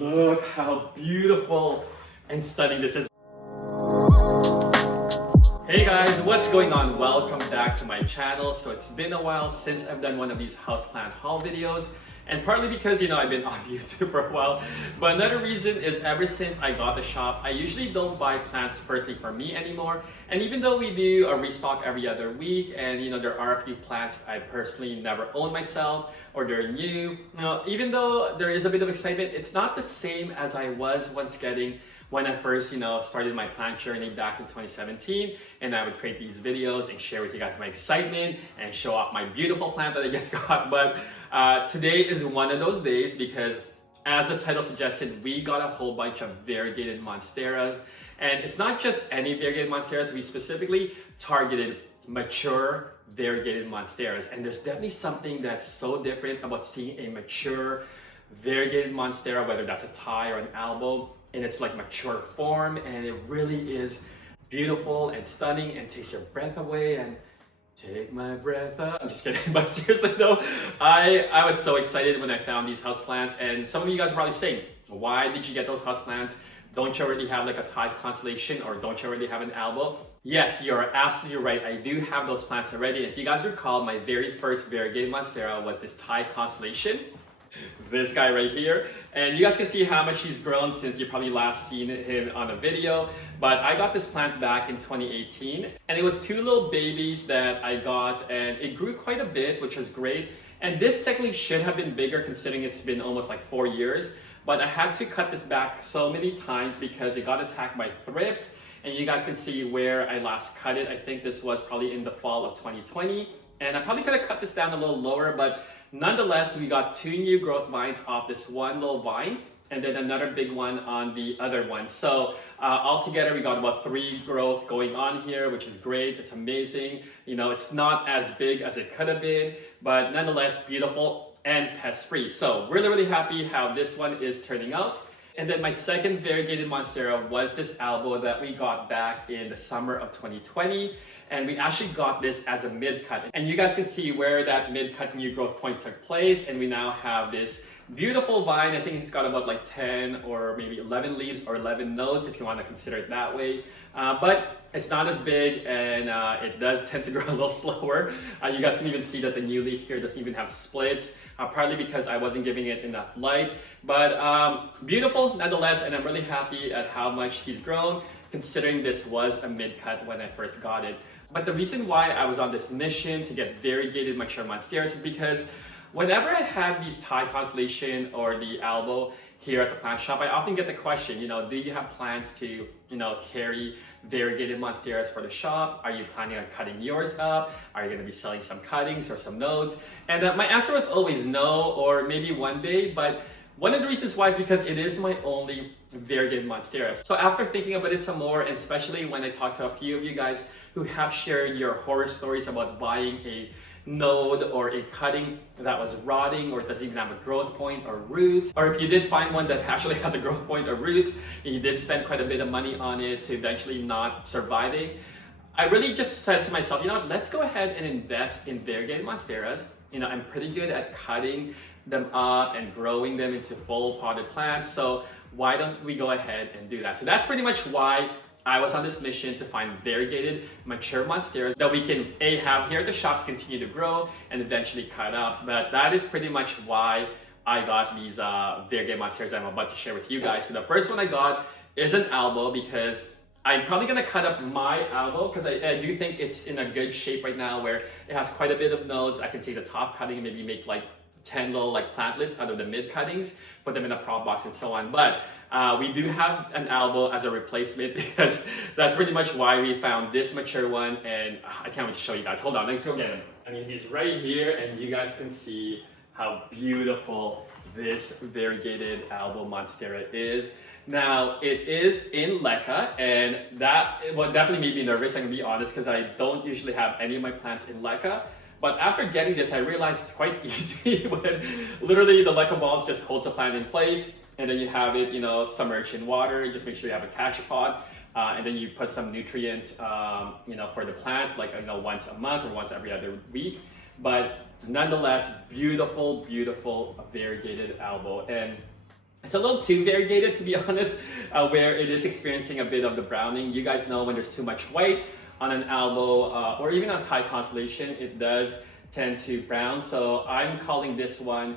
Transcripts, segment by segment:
Look how beautiful and stunning this is. Hey guys, what's going on? Welcome back to my channel. So it's been a while since I've done one of these houseplant haul videos, and partly because I've been off YouTube for a while, but another reason is ever since I got the shop, I usually don't buy plants personally for me anymore. And even though we do a restock every other week, and there are a few plants I personally never own myself or they're new, even though there is a bit of excitement, it's not the same as I was once getting when I first, started my plant journey back in 2017, and I would create these videos and share with you guys my excitement and show off my beautiful plant that I just got. But today is one of those days because, as the title suggested, we got a whole bunch of variegated monsteras. And it's not just any variegated monsteras, we specifically targeted mature variegated monsteras. And there's definitely something that's so different about seeing a mature variegated monstera, whether that's a Thai or an Albo, in its mature form, and it really is beautiful and stunning and takes your breath away and take my breath up. I'm just kidding, but seriously though, I was so excited when I found these houseplants, and some of you guys are probably saying, why did you get those houseplants? Don't you already have a Thai Constellation, or don't you already have an Albo? Yes, you're absolutely right. I do have those plants already. If you guys recall, my very first variegated monstera was this Thai Constellation. This guy right here, and you guys can see how much he's grown since you probably last seen him on a video. But I got this plant back in 2018, and it was two little babies that I got, and it grew quite a bit, which was great. And this technically should have been bigger considering it's been almost 4 years, but I had to cut this back so many times because it got attacked by thrips. And you guys can see where I last cut it. I think this was probably in the fall of 2020, and I probably could have cut this down a little lower, but nonetheless, we got two new growth vines off this one little vine, and then another big one on the other one. So altogether, we got about 3 growth going on here, which is great. It's amazing. It's not as big as it could have been, but nonetheless, beautiful and pest-free. So really, really happy how this one is turning out. And then my second variegated monstera was this Albo that we got back in the summer of 2020. And we actually got this as a mid-cut. And you guys can see where that mid-cut new growth point took place. And we now have this beautiful vine. I think it's got about 10 or maybe 11 leaves or 11 nodes, if you want to consider it that way. But it's not as big, and it does tend to grow a little slower. You guys can even see that the new leaf here doesn't even have splits, partly because I wasn't giving it enough light. But beautiful nonetheless, and I'm really happy at how much he's grown, considering this was a mid-cut when I first got it. But the reason why I was on this mission to get variegated mature monsteras is because whenever I have these Thai Constellation or the Albo here at the plant shop, I often get the question, do you have plans to, carry variegated monsteras for the shop? Are you planning on cutting yours up? Are you going to be selling some cuttings or some nodes? And my answer was always no, or maybe one day. But one of the reasons why is because it is my only variegated monstera. So after thinking about it some more, and especially when I talked to a few of you guys who have shared your horror stories about buying a node or a cutting that was rotting or doesn't even have a growth point or roots, or if you did find one that actually has a growth point or roots and you did spend quite a bit of money on it to eventually not surviving, I really just said to myself, let's go ahead and invest in variegated monsteras. I'm pretty good at cutting them up and growing them into full potted plants, so why don't we go ahead and do that? So that's pretty much why I was on this mission to find variegated mature monsteras that we can have here at the shop to continue to grow and eventually cut up. But that is pretty much why I got these variegated monsteras I'm about to share with you guys. So the first one I got is an Albo, because I'm probably going to cut up my Albo because I do think it's in a good shape right now where it has quite a bit of nodes. I can take the top cutting and maybe make 10 little plantlets out of the mid cuttings, put them in a prop box and so on. But we do have an Albo as a replacement because that's pretty much why we found this mature one, and I can't wait to show you guys. Hold on, let's go get him. He's right here, and you guys can see how beautiful this variegated Albo monstera is. Now, it is in leca, and that definitely made me nervous, I'm gonna be honest, because I don't usually have any of my plants in leca. But after getting this, I realized it's quite easy when literally the leca balls just holds the plant in place, and then you have it, submerged in water. Just make sure you have a catch pot, and then you put some nutrient, for the plants, once a month or once every other week. But nonetheless, beautiful, beautiful variegated Albo. And It's a little too variegated, to be honest, where it is experiencing a bit of the browning. You guys know when there's too much white on an Albo or even on Thai Constellation, it does tend to brown. So I'm calling this one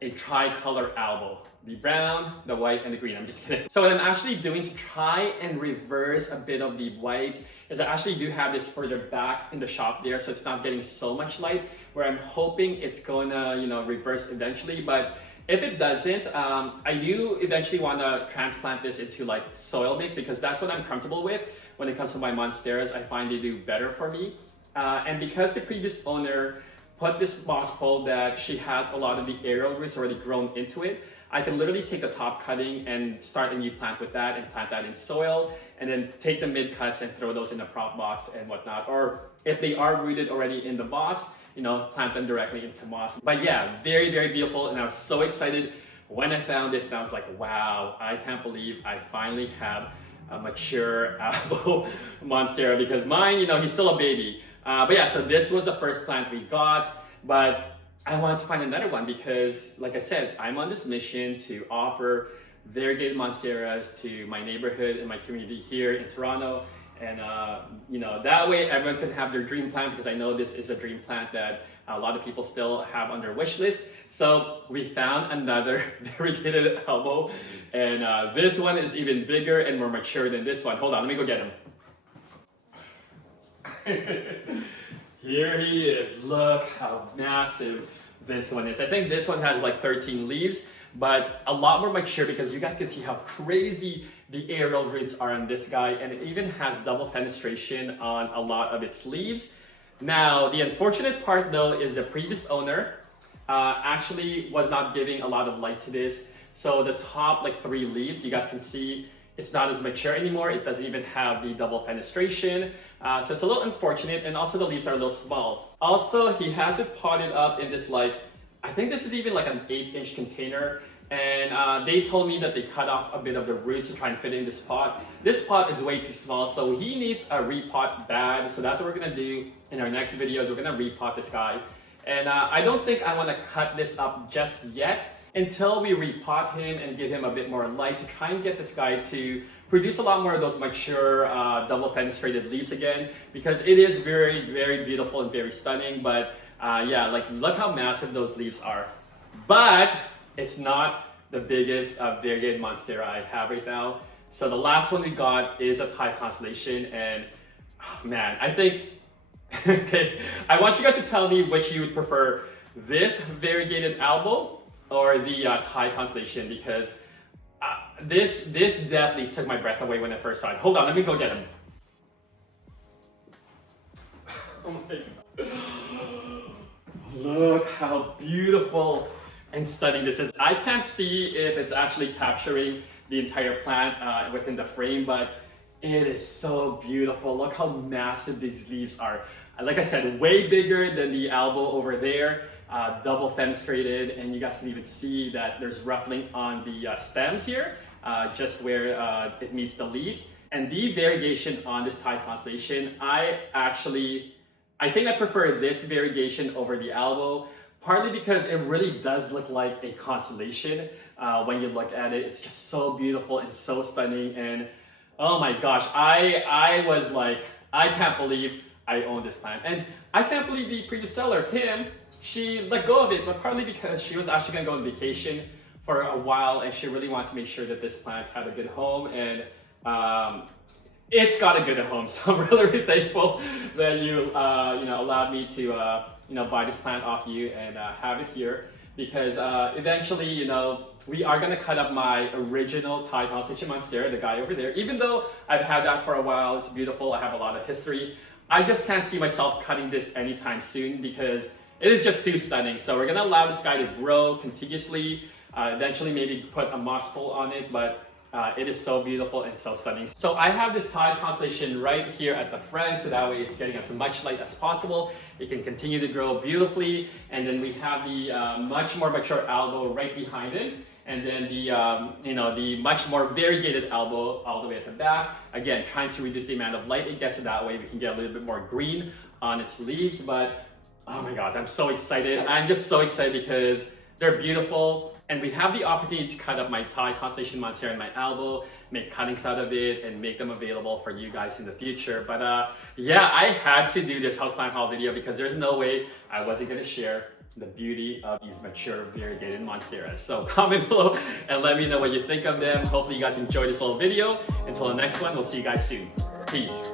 a tricolor Albo. The brown, the white, and the green. I'm just kidding. So what I'm actually doing to try and reverse a bit of the white is I actually do have this further back in the shop there, so it's not getting so much light, where I'm hoping it's gonna, reverse eventually. But if it doesn't, I do eventually want to transplant this into like soil mix, because that's what I'm comfortable with when it comes to my Monsteras. I find they do better for me. And because the previous owner put this moss pole that she has a lot of the aerial roots already grown into it, I can literally take the top cutting and start a new plant with that and plant that in soil, and then take the mid cuts and throw those in the prop box and whatnot. Or if they are rooted already in the moss, plant them directly into moss. But yeah, very, very beautiful. And I was so excited when I found this, and I was like, wow, I can't believe I finally have a mature Albo Monstera, because mine, he's still a baby. But yeah, so this was the first plant we got, but I wanted to find another one because, like I said, I'm on this mission to offer variegated Monsteras to my neighborhood and my community here in Toronto. And, that way everyone can have their dream plant, because I know this is a dream plant that a lot of people still have on their wish list. So we found another variegated Albo, and this one is even bigger and more mature than this one. Hold on, let me go get him. Here he is. Look how massive this one is. I think this one has like 13 leaves, but a lot more mature, because you guys can see how crazy the aerial roots are on this guy, and it even has double fenestration on a lot of its leaves. Now, the unfortunate part though is the previous owner actually was not giving a lot of light to this. So the top like 3 leaves, you guys can see it's not as mature anymore. It doesn't even have the double fenestration. So it's a little unfortunate, and also the leaves are a little small. Also, he has it potted up in this I think this is even like an 8-inch container. And they told me that they cut off a bit of the roots to try and fit in this pot. This pot is way too small, so he needs a repot bag. So that's what we're gonna do in our next videos. We're gonna repot this guy. And I don't think I wanna cut this up just yet until we repot him and give him a bit more light to try and get this guy to produce a lot more of those mature double fenestrated leaves again, because it is very, very beautiful and very stunning. But yeah, look how massive those leaves are. But it's not the biggest variegated Monstera I have right now. So the last one we got is a Thai Constellation, and man, I think, okay, I want you guys to tell me which you would prefer, this variegated Albo or the Thai Constellation, because this definitely took my breath away when I first saw it. Hold on, let me go get him. Oh my God. Look how beautiful and stunning this is. I can't see if it's actually capturing the entire plant within the frame, but it is so beautiful. Look how massive these leaves are. Like I said, way bigger than the Albo over there, double fenestrated, and you guys can even see that there's ruffling on the stems here, just where it meets the leaf. And the variegation on this Thai Constellation, I think I prefer this variegation over the Albo, partly because it really does look like a constellation when you look at it. It's just so beautiful and so stunning, and oh my gosh, I was like, I can't believe I own this plant. And I can't believe the previous seller, Kim, she let go of it, but partly because she was actually gonna go on vacation for a while, and she really wanted to make sure that this plant had a good home, and it's got a good home. So I'm really, really thankful that you allowed me to buy this plant off you and have it here, because eventually, we are gonna cut up my original Thai Constellation Monstera, the guy over there. Even though I've had that for a while, it's beautiful, I have a lot of history, I just can't see myself cutting this anytime soon because it is just too stunning. So we're gonna allow this guy to grow contiguously, eventually maybe put a moss pole on it, but it is so beautiful and so stunning. So I have this Thai Constellation right here at the front, so that way it's getting as much light as possible. It can continue to grow beautifully. And then we have the much more mature Albo right behind it. And then the much more variegated Albo all the way at the back. Again, trying to reduce the amount of light it gets, so that way we can get a little bit more green on its leaves. But oh my God, I'm so excited. I'm just so excited because they're beautiful. And we have the opportunity to cut up my Thai Constellation Monstera and my Albo, make cuttings out of it, and make them available for you guys in the future. But yeah, I had to do this houseplant haul video because there's no way I wasn't gonna share the beauty of these mature variegated monsteras. So comment below and let me know what you think of them. Hopefully you guys enjoyed this little video. Until the next one, we'll see you guys soon. Peace.